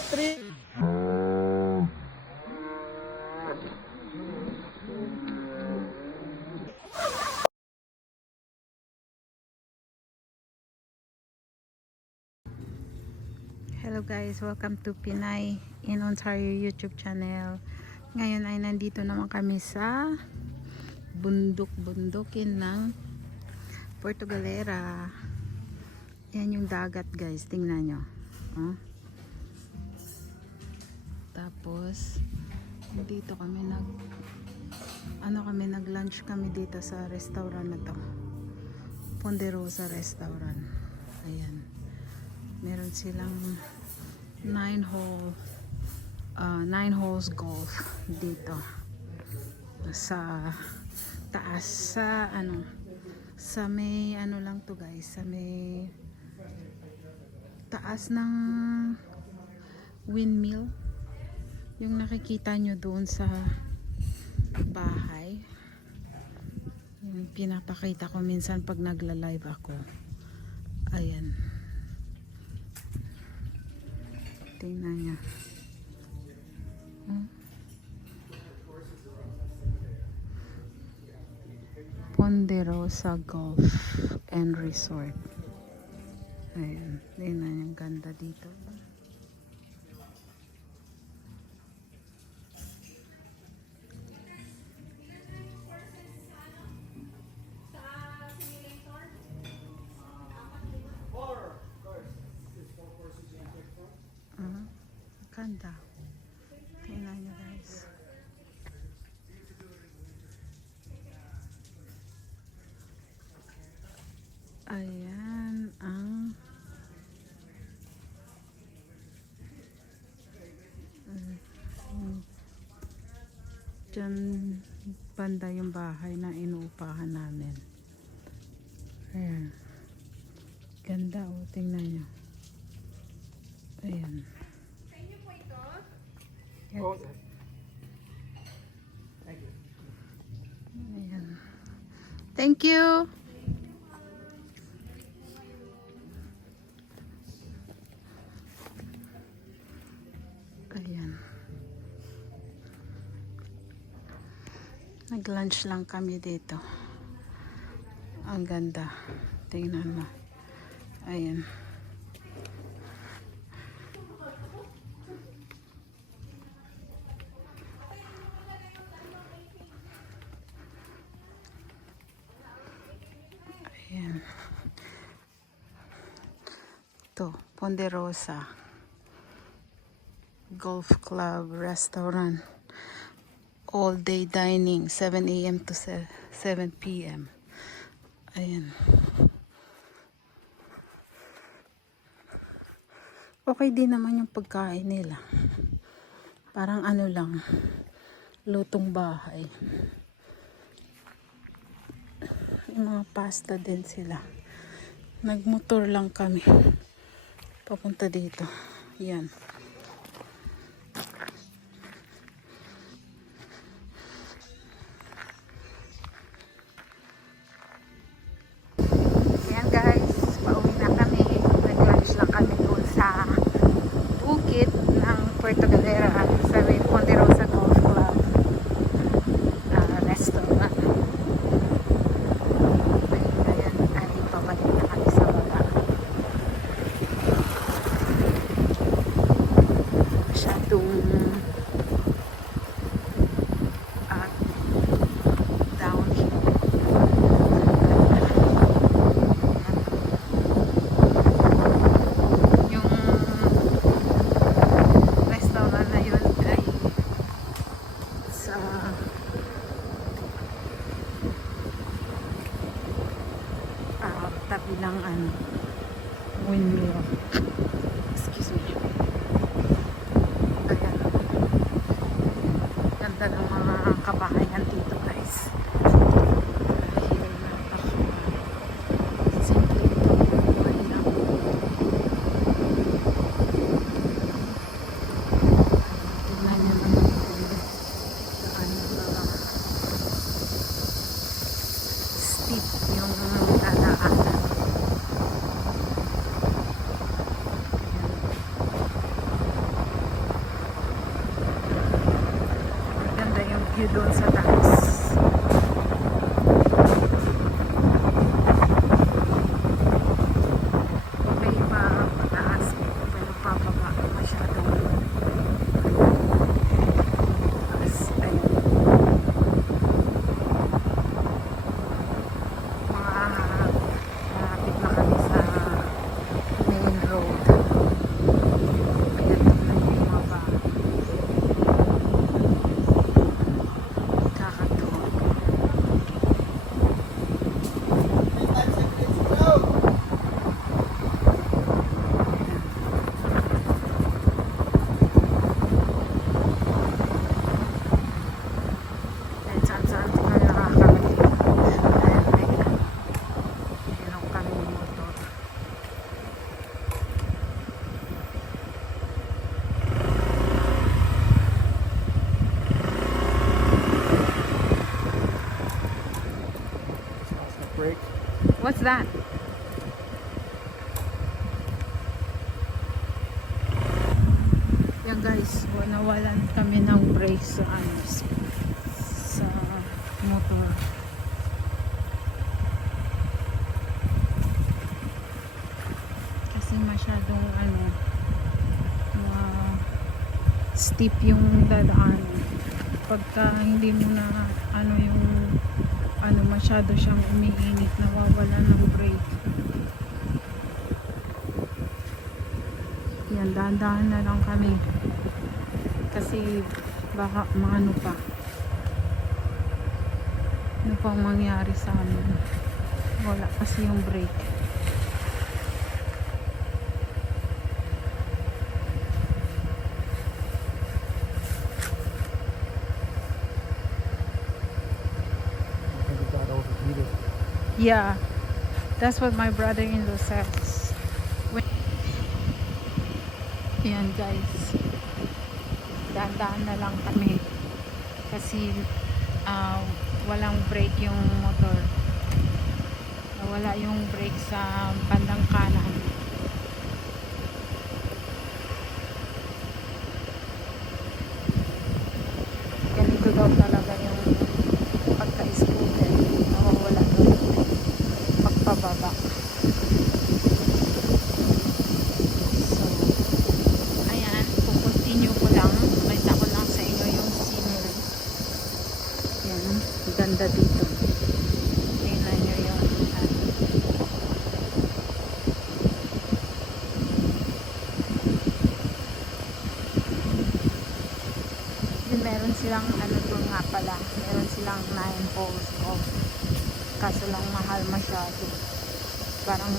3. Hello guys, welcome to Pinay in Ontario YouTube channel. Ngayon ay nandito naman kami sa bundok-bundukin ng Puerto Galera. Yan yung dagat guys, tingnan nyo. Tapos dito kami nag-lunch kami dito sa restaurant na to, Ponderosa Restaurant. Ayan, meron silang 9 holes golf dito sa taas, sa may lang to guys, sa may taas ng windmill, yung nakikita nyo doon sa bahay, yung pinapakita ko minsan pag nagla-live ako. Ayan, tingnan nyo. Ponderosa Golf and Resort. Ayan, tingnan yung ganda dito. Ganda. Tingnan nyo guys. Ayan ang dyan banda yung bahay na inuupahan namin. Ayan, ganda o, tingnan nyo. Ayan. Yes. Ayan. Thank you. Ayan. Nag-lunch lang kami dito. Ang ganda. Tingnan mo. Ayan. Ayan. Ito, Ponderosa Golf Club Restaurant. All day dining, 7 a.m. to 7 p.m. Ayan. Okay din naman yung pagkain nila. Parang lang, lutong bahay. Yung mga pasta din sila. Nagmotor lang kami papunta dito. Yan. Yan guys, pauwi na kami. Nag-lunch lang kami doon sa bukid ng Puerto Galera sa may Ponderosa Golf Club Restaurant. Ngayon ay pabalik na kami sa baba. Masyadong downhill. Yung restaurant na yun ay sa tabi ng windmill. Excuse me. Ayan. Ganda ng mga kabahayan dito guys. Simple ito. Mahirap. Tignan nyo naman steep yung dadaanan. doon sa taas. Okay pa taas pero pababa masyadong taas. Ayun. Malapit na kami sa main road. Ayan na yung mga bahay. Kakatuwa. Kahit saan-saan sila nakakarating. Ayan, meron kami motor. Break. What's that? Yan guys, nawalan kami ng brake sa sa motor. Kasi masyadong steep yung dadaan. Pagka hindi mo na yung masyado siyang umiinit, nawawala ng brake. Yan, dahan-dahan na lang kami kasi baka ano pang mangyari sa amin. Wala kasi yung brake. Yeah, that's what my brother-in-law says. Ayan guys, dahan-dahan na lang kami kasi walang brake yung motor. Wala yung brake sa bandang kanan. Ganito daw talaga yung pagka-scooter, nawawala daw yung pagpababa. So, ayan, kukontinue ko lang. Kita ko lang sa inyo yung scenery. Ayan, ganda dito. Tingnan nyo yung meron silang doon nga pala, meron silang 9 holes off, kaso lang mahal masyado, parang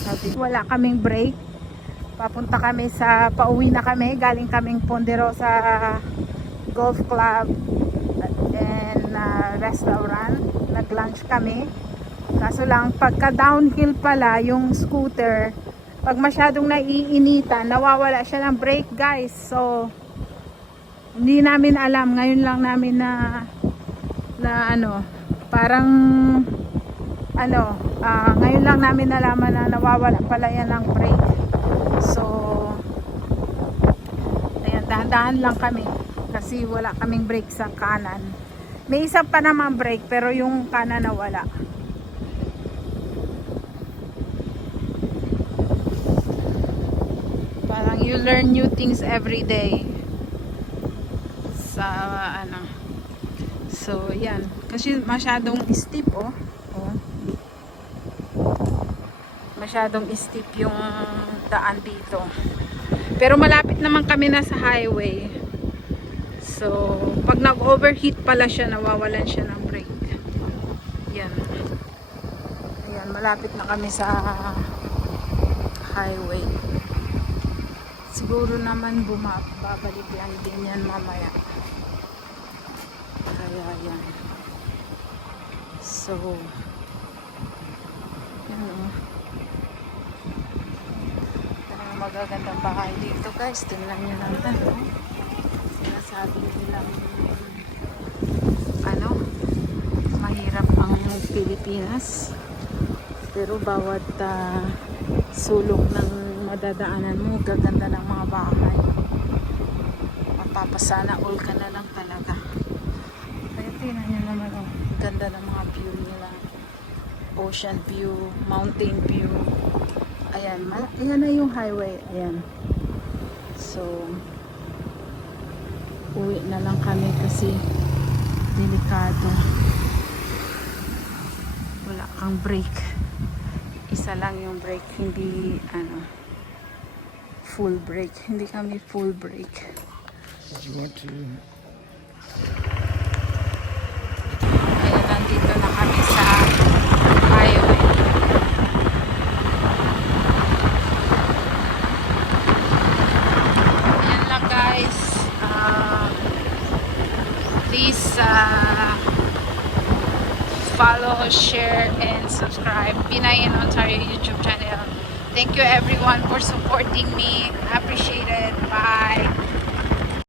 sabi, wala kaming break. Pauwi na kami, galing kaming Ponderosa Golf Club and restaurant, nag lunch kami, kaso lang pagka downhill pala yung scooter, pag masyadong naiinitan, nawawala siya ng brake guys. So hindi namin alam, ngayon lang namin ngayon lang namin nalaman na nawawala pala yan ng brake. So ayan, dahan-dahan lang kami kasi wala kaming brake sa kanan. May isa pa naman brake pero yung kanan nawala. Parang you learn new things every day sa so yan, kasi masyadong steep masyadong steep yung daan dito, pero malapit naman kami na sa highway. So pag nag-overheat pala siya, nawawalan siya ng brake. Yan, ayan, malapit na kami sa highway. Siguro naman babalik yan din yan mamaya. Kaya yan. So yan magagandang bahay dito guys. Tingnan nyo naman sinasabi nilang mahirap ang Pilipinas, pero bawat sulok ng madadaanan mo, gaganda ng mga bahay. Mapapasana all ka na lang talaga. Kaya tingnan nyo naman, oh, ganda ng mga view nila. Ocean view, mountain view. Ayan, ayan na yung highway. Ayan. So, uwi na lang kami kasi delikado. Wala kang break. Isa lang yung break, hindi full break. Hindi kami full break. You want to? Ayan, nandito na kami sa highway. Ayan lang guys. Please follow, share, and subscribe Pinay in Ontario YouTube channel. Thank you everyone for supporting me. I appreciate it. Bye.